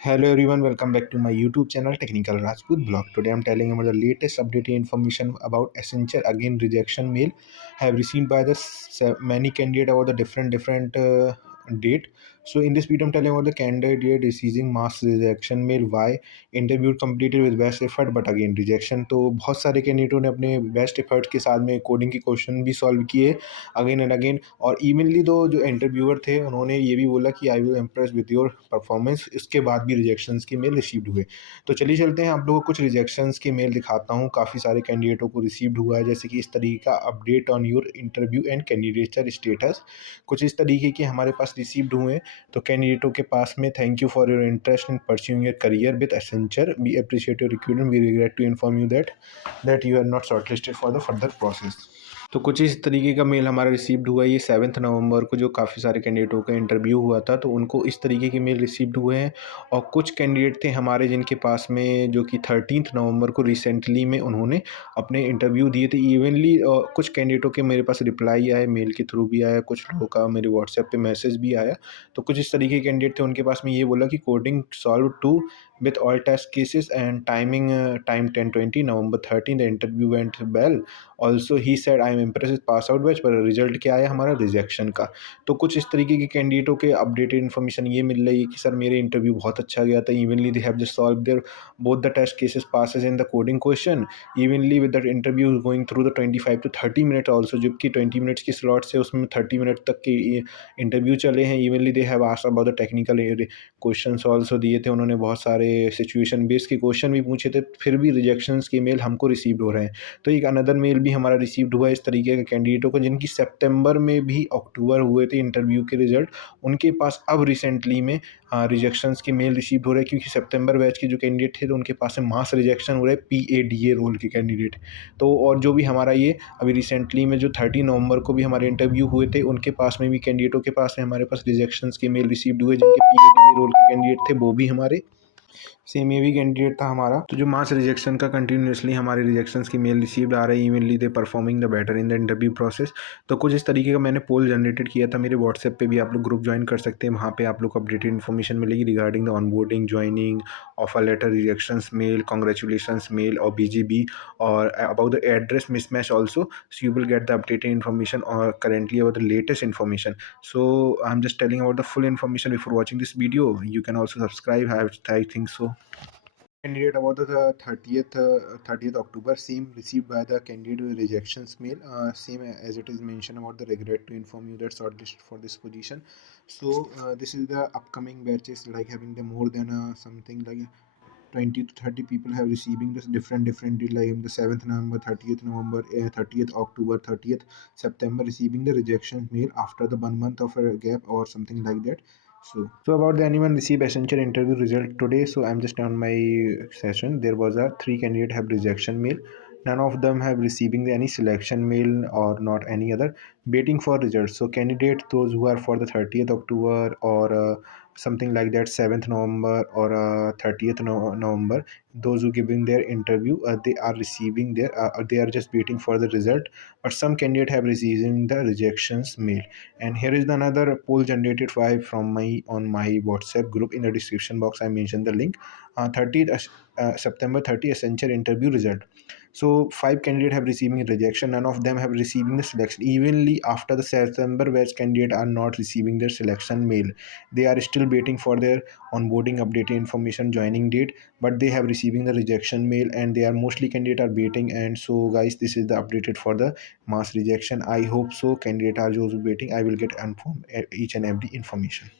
Hello everyone, welcome back to my YouTube channel Technical Rajput Blog. Today I'm telling about the latest updated information about Accenture again rejection mail have received by the many candidate about the different date. So in this video I'm telling about the candidate receiving mass rejection mail, why interview completed with best effort but again rejection. तो बहुत सारे कैंडिडेटों ने अपने best effort के साथ में कोडिंग के क्वेश्चन भी सॉल्व किए अगेन एंड अगेन, और इवनली दो जो इंटरव्यूअर थे उन्होंने ये भी बोला कि I will impress with your performance, इसके बाद भी रिजेक्शंस के मेल रिसीव्ड हुए। तो चलिए चलते हैं, आप लोगों को कुछ रिजेक्शंस के मेल दिखाता हूँ। काफ़ी सारे कैंडिडेटों को रिसीव्ड हुआ है, जैसे कि इस तरीके का update on your interview and candidature status, कुछ इस तरीके के हमारे पास रिसीव्ड हुए हैं। तो कैंडिडेटों के पास में thank you for your interest in pursuing your career with Accenture, we appreciate your recruitment, we regret to inform you that you are not shortlisted for the further process. तो कुछ इस तरीके का मेल हमारा रिसीव्ड हुआ। ये 7 नवंबर को जो काफ़ी सारे कैंडिडेटों का इंटरव्यू हुआ था, तो उनको इस तरीके के मेल रिसीव्ड हुए हैं। और कुछ कैंडिडेट थे हमारे जिनके पास में जो कि 13 नवंबर को रिसेंटली में उन्होंने अपने इंटरव्यू दिए थे। इवनली कुछ कैंडिडेटों के मेरे पास रिप्लाई आए, मेल के थ्रू भी आया, कुछ लोगों का मेरे व्हाट्सएप पे मैसेज भी आया। तो कुछ इस तरीके के कैंडिडेट थे, उनके पास में ये बोला कि coding solve to with all test cases and time 10:20 November 13 the interview went well. Also he said I am impressed with pass out batch, पर रिजल्ट क्या आया हमारा रिजेक्शन का। तो कुछ इस तरीके के कैंडिडेटों के अपडेटेड इन्फॉर्मेशन ये मिल रही है कि सर मेरे इंटरव्यू बहुत अच्छा गया था, evenly they have just solve their both the test cases passes in the coding question, evenly with the interview going through the 25 to 30 minute also, जबकि 20 मिनट्स की स्लॉट से उसमें 30 मिनट तक के इंटरव्यू चले हैं। Evenly they have asked about the technical questions also दिए थे उन्होंने, बहुत सारे सिचुएशन बेस्ड के क्वेश्चन भी पूछे थे, फिर भी रिजेक्शंस के मेल हमको रिसीव्ड हो रहे हैं। तो एक अनदर मेल भी हमारा रिसीव्ड हुआ है इस तरीके के कैंडिडेटों को जिनकी सितंबर में भी अक्टूबर हुए थे इंटरव्यू के रिजल्ट, उनके पास अब रिसेंटली में रिजेक्शंस के मेल रिसीव्ड हो रहे हैं, क्योंकि सितंबर बैच के जो कैंडिडेट थे तो उनके पास से मास रिजेक्शन हो रहे हैं PADA रोल के कैंडिडेट। तो और जो भी हमारा ये अभी रिसेंटली में जो 30 नवंबर को भी हमारे इंटरव्यू हुए थे, उनके पास में भी कैंडिडेटों के पास में हमारे पास रिजेक्शंस के मेल रिसीव्ड हुए, जिनके PADA रोल के कैंडिडेट थे वो भी हमारे सेम ये भी कैंडिडेट था हमारा। तो जो मास रिजेक्शन का कंटिन्यूसली हमारे रिजेक्शंस की मेल रिसीव्ड आ रही है, इवनली दे performing the better in the interview process. तो कुछ इस तरीके का मैंने पोल जनरेटेड किया था मेरे व्हाट्सएप पे भी, आप लोग ग्रुप ज्वाइन कर सकते हैं, वहाँ पे आप लोग को अपडेटेड इन्फॉर्मेशन मिलेगी regarding the onboarding, joining, offer letter, rejections mail, congratulations mail और BGB, और about the address mismatch also, so you will get the updated information or currently about the latest information. So I'm just telling about the full information before watching this video. You can also subscribe, I think so. Candidate about the 30th October, same received by the candidate with rejections mail, same as it is mentioned about the regret to inform you that shortlisted for this position. So this is the upcoming batches, like having the more than something like 20 to 30 people have receiving this different date, like in the 7th November, 30th November, 30th October, 30th September, receiving the rejection mail after the 1 month of a gap or something like that. So about the anyone receive Accenture interview result today. So I'm just on my session. There was a three candidate have rejection mail. None of them have receiving any selection mail or not any other. Waiting for results. So candidate those who are for the 30th October or something like that 7th November or 30th November, those who giving their interview, they are receiving their they are just waiting for the result. But some candidate have receiving the rejections mail. And here is another poll generated from my on my WhatsApp group. In the description box I mentioned the link. 30th September 30 Accenture interview result. So five candidates have receiving rejection, none of them have receiving the selection. Evenly after the September batch, candidate are not receiving their selection mail. They are still waiting for their onboarding updated information joining date, but they have receiving the rejection mail, and they are mostly candidate are waiting. And so guys, this is the updated for the mass rejection. I hope so candidate are those waiting, I will get informed each and every information.